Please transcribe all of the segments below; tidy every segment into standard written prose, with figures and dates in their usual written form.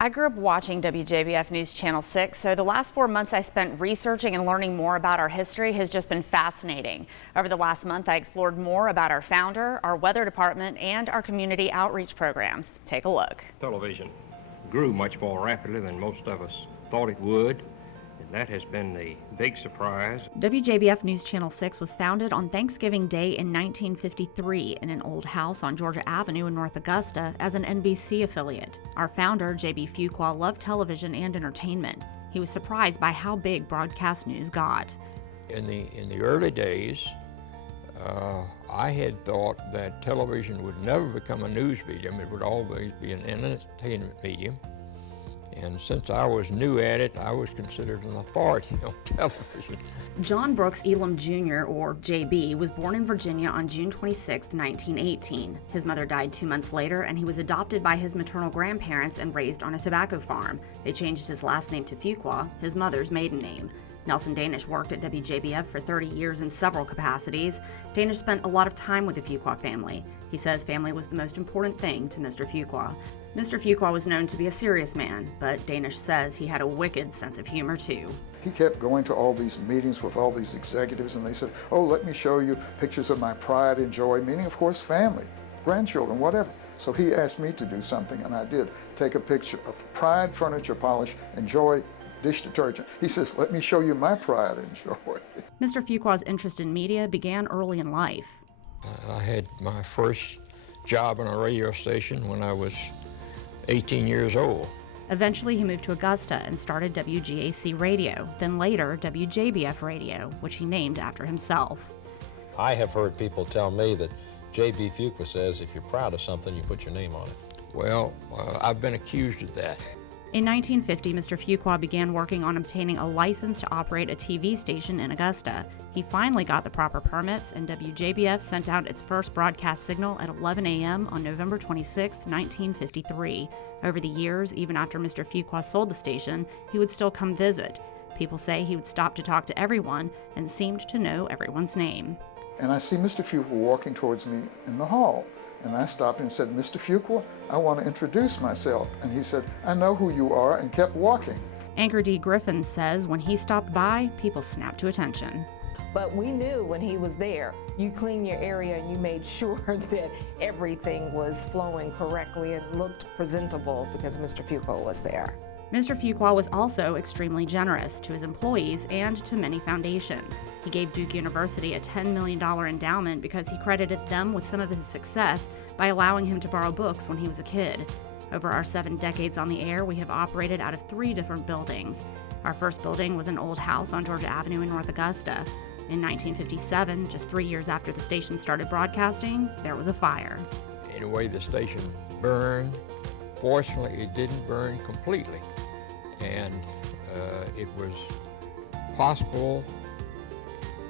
I grew up watching WJBF News Channel 6, so the last 4 months I spent researching and learning more about our history has just been fascinating. Over the last month, I explored more about our founder, our weather department, and our community outreach programs. Take a look. Television grew much more rapidly than most of us thought it would, and that has been the big surprise. WJBF News Channel 6 was founded on Thanksgiving Day in 1953 in an old house on Georgia Avenue in North Augusta as an NBC affiliate. Our founder, J.B. Fuqua, loved television and entertainment. He was surprised by how big broadcast news got. In the early days, I had thought that television would never become a news medium. It would always be an entertainment medium. And since I was new at it, I was considered an authority on television. John Brooks Elam Jr., or JB, was born in Virginia on June 26, 1918. His mother died 2 months later, and he was adopted by his maternal grandparents and raised on a tobacco farm. They changed his last name to Fuqua, his mother's maiden name. Nelson Danish worked at WJBF for 30 years in several capacities. Danish spent a lot of time with the Fuqua family. He says family was the most important thing to Mr. Fuqua. Mr. Fuqua was known to be a serious man, but Danish says he had a wicked sense of humor too. He kept going to all these meetings with all these executives, and they said, "Oh, let me show you pictures of my pride and joy," meaning, of course, family, grandchildren, whatever. So he asked me to do something, and I did. Take a picture of pride furniture polish and joy dish detergent. He says, "Let me show you my pride and joy." Mr. Fuqua's interest in media began early in life. I had my first job on a radio station when I was 18 years old. Eventually, he moved to Augusta and started WGAC Radio, then later WJBF Radio, which he named after himself. I have heard people tell me that J.B. Fuqua says if you're proud of something, you put your name on it. Well, I've been accused of that. In 1950, Mr. Fuqua began working on obtaining a license to operate a TV station in Augusta. He finally got the proper permits, and WJBF sent out its first broadcast signal at 11 a.m. on November 26, 1953. Over the years, even after Mr. Fuqua sold the station, he would still come visit. People say he would stop to talk to everyone and seemed to know everyone's name. And I see Mr. Fuqua walking towards me in the hall. And I stopped and said, "Mr. Fuqua, I want to introduce myself." And he said, "I know who you are," and kept walking. Anchor D. Griffin says when he stopped by, people snapped to attention. But we knew when he was there, you cleaned your area and you made sure that everything was flowing correctly and looked presentable because Mr. Fuqua was there. Mr. Fuqua was also extremely generous to his employees and to many foundations. He gave Duke University a $10 million endowment because he credited them with some of his success by allowing him to borrow books when he was a kid. Over our 7 decades on the air, we have operated out of 3 different buildings. Our first building was an old house on Georgia Avenue in North Augusta. In 1957, just 3 years after the station started broadcasting, there was a fire. In a way, the station burned. Fortunately, it didn't burn completely. And it was possible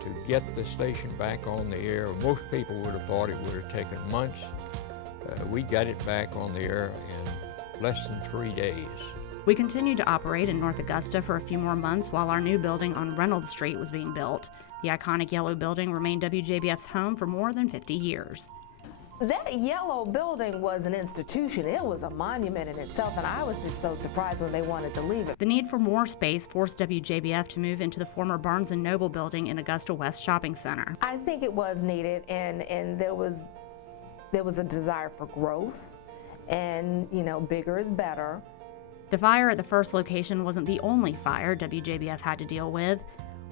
to get the station back on the air. Most people would have thought it would have taken months. We got it back on the air in less than 3 days. We continued to operate in North Augusta for a few more months while our new building on Reynolds Street was being built. The iconic yellow building remained WJBF's home for more than 50 years. That yellow building was an institution. It was a monument in itself, and I was just so surprised when they wanted to leave it. The need for more space forced WJBF to move into the former Barnes & Noble building in Augusta West Shopping Center. I think it was needed, and there was a desire for growth, and, you know, bigger is better. The fire at the first location wasn't the only fire WJBF had to deal with.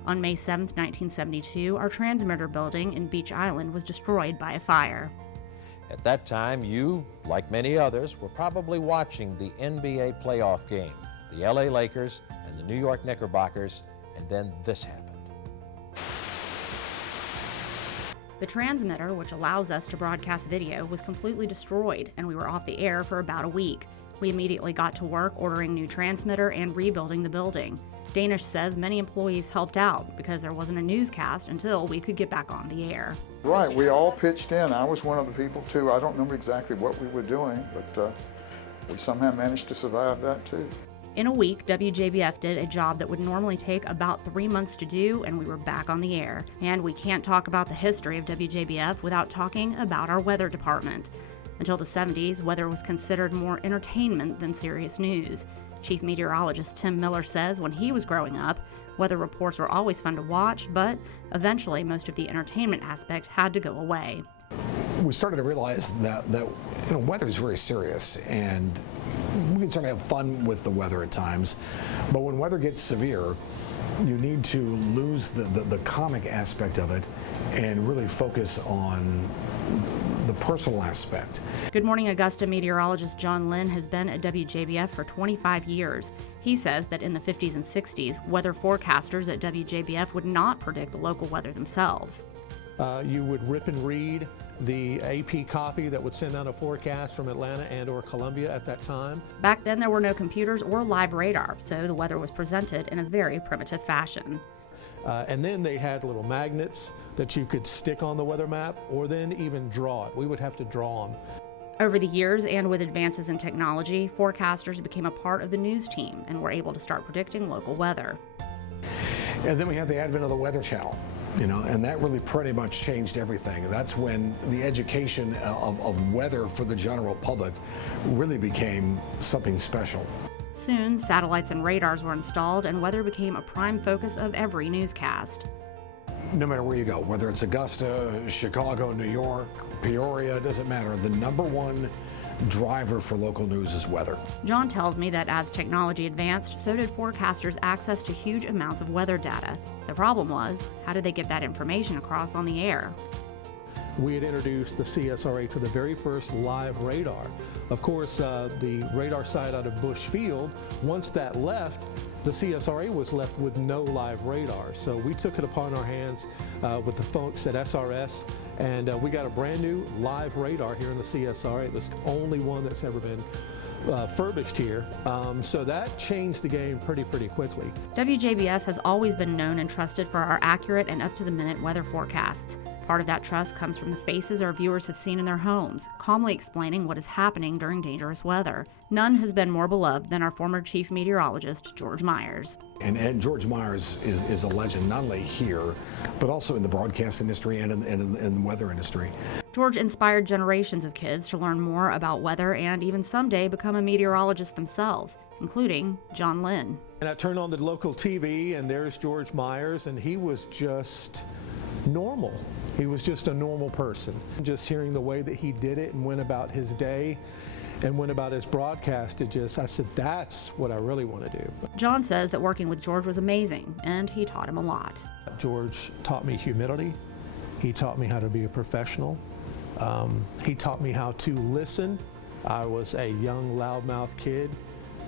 On May 7, 1972, our transmitter building in Beach Island was destroyed by a fire. At that time, you, like many others, were probably watching the NBA playoff game, the LA Lakers and the New York Knickerbockers, and then this happened. The transmitter, which allows us to broadcast video, was completely destroyed, and we were off the air for about a week. We immediately got to work ordering new transmitter and rebuilding the building. Danish says many employees helped out because there wasn't a newscast until we could get back on the air. Right, we all pitched in. I was one of the people too. I don't remember exactly what we were doing, but we somehow managed to survive that too. In a week, WJBF did a job that would normally take about 3 months to do, and we were back on the air. And we can't talk about the history of WJBF without talking about our weather department. Until the 70s, weather was considered more entertainment than serious news. Chief meteorologist Tim Miller says when he was growing up, weather reports were always fun to watch, but eventually most of the entertainment aspect had to go away. We started to realize that weather is very serious, and we can certainly have fun with the weather at times, but when weather gets severe, you need to lose the comic aspect of it and really focus on the personal aspect. Good Morning Augusta meteorologist John Lynn has been at WJBF for 25 years. He says that in the 50s and 60s, weather forecasters at WJBF would not predict the local weather themselves. You would rip and read the AP copy that would send out a forecast from Atlanta and or Columbia at that time. Back then there were no computers or live radar, so the weather was presented in a very primitive fashion. And then they had little magnets that you could stick on the weather map or then even draw it. We would have to draw them. Over the years and with advances in technology, forecasters became a part of the news team and were able to start predicting local weather. And then we had the advent of the Weather Channel, and that really pretty much changed everything. That's when the education of weather for the general public really became something special. Soon, satellites and radars were installed and weather became a prime focus of every newscast. No matter where you go, whether it's Augusta, Chicago, New York, Peoria, it doesn't matter. The number one driver for local news is weather. John tells me that as technology advanced, so did forecasters' access to huge amounts of weather data. The problem was, how did they get that information across on the air? We had introduced the CSRA to the very first live radar. Of course, the radar site out of Bush Field, once that left, the CSRA was left with no live radar. So we took it upon our hands with the folks at SRS, and we got a brand new live radar here in the CSRA. It was the only one that's ever been furbished here. So that changed the game pretty quickly. WJBF has always been known and trusted for our accurate and up-to-the-minute weather forecasts. Part of that trust comes from the faces our viewers have seen in their homes, calmly explaining what is happening during dangerous weather. None has been more beloved than our former chief meteorologist, George Myers. And George Myers is a legend, not only here, but also in the broadcast industry and in the weather industry. George inspired generations of kids to learn more about weather and even someday become a meteorologist themselves, including John Lynn. And I turned on the local TV, and there's George Myers, and he was just normal. He was just a normal person. Just hearing the way that he did it and went about his day and went about his broadcast, I said, that's what I really want to do. John says that working with George was amazing, and he taught him a lot. George taught me humility. He taught me how to be a professional. He taught me how to listen. I was a young, loudmouth kid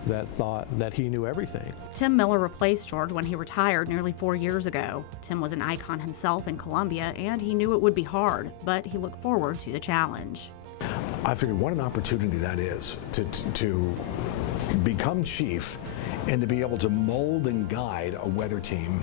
that thought that he knew everything. Tim Miller replaced George when he retired nearly 4 years ago. Tim was an icon himself in Columbia, and he knew it would be hard, but he looked forward to the challenge. I figured what an opportunity that is to become chief and to be able to mold and guide a weather team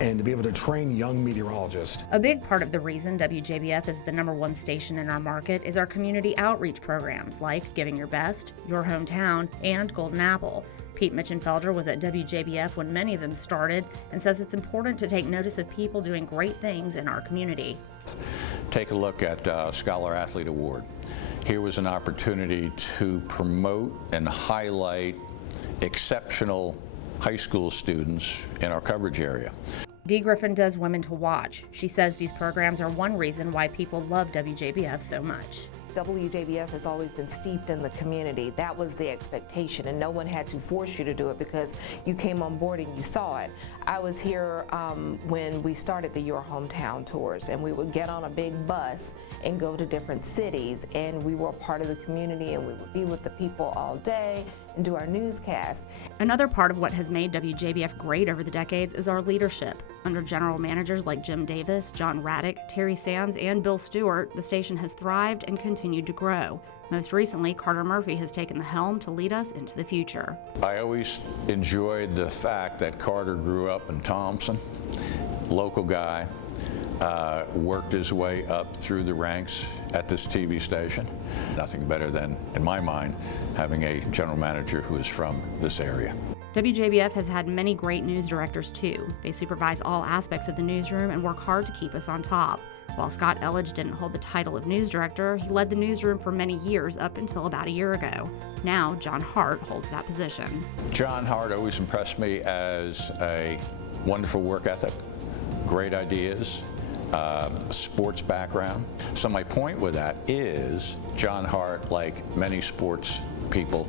and to be able to train young meteorologists. A big part of the reason WJBF is the #1 station in our market is our community outreach programs like Giving Your Best, Your Hometown, and Golden Apple. Pete Mitchenfelder was at WJBF when many of them started and says it's important to take notice of people doing great things in our community. Take a look at Scholar Athlete Award. Here was an opportunity to promote and highlight exceptional high school students in our coverage area. Dee Griffin does Women to Watch. She says these programs are one reason why people love WJBF so much. WJBF has always been steeped in the community. That was the expectation, and no one had to force you to do it because you came on board and you saw it. I was here when we started the Your Hometown tours, and we would get on a big bus and go to different cities, and we were a part of the community, and we would be with the people all day and do our newscast. Another part of what has made WJBF great over the decades is our leadership. Under general managers like Jim Davis, John Raddick, Terry Sands, and Bill Stewart, the station has thrived and continued to grow. Most recently, Carter Murphy has taken the helm to lead us into the future. I always enjoyed the fact that Carter grew up in Thompson, local guy, worked his way up through the ranks at this TV station. Nothing better than, in my mind, having a general manager who is from this area. WJBF has had many great news directors too. They supervise all aspects of the newsroom and work hard to keep us on top. While Scott Elledge didn't hold the title of news director, he led the newsroom for many years up until about a year ago. Now, John Hart holds that position. John Hart always impressed me as a wonderful work ethic, great ideas, sports background. So my point with that is John Hart, like many sports people,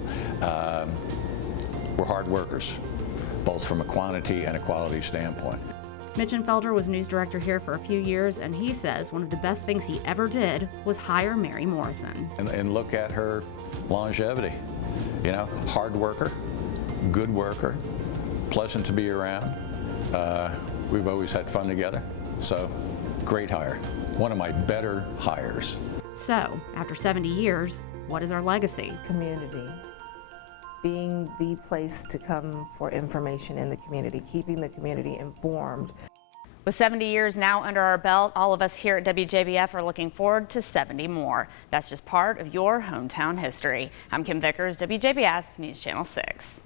were hard workers, both from a quantity and a quality standpoint. Mitchenfelder was news director here for a few years, and he says one of the best things he ever did was hire Mary Morrison. And look at her longevity. You know, hard worker, good worker, pleasant to be around. We've always had fun together, so great hire. One of my better hires. So, after 70 years, what is our legacy? Community. Being the place to come for information in the community, keeping the community informed. With 70 years now under our belt, all of us here at WJBF are looking forward to 70 more. That's just part of your hometown history. I'm Kim Vickers, WJBF News Channel 6.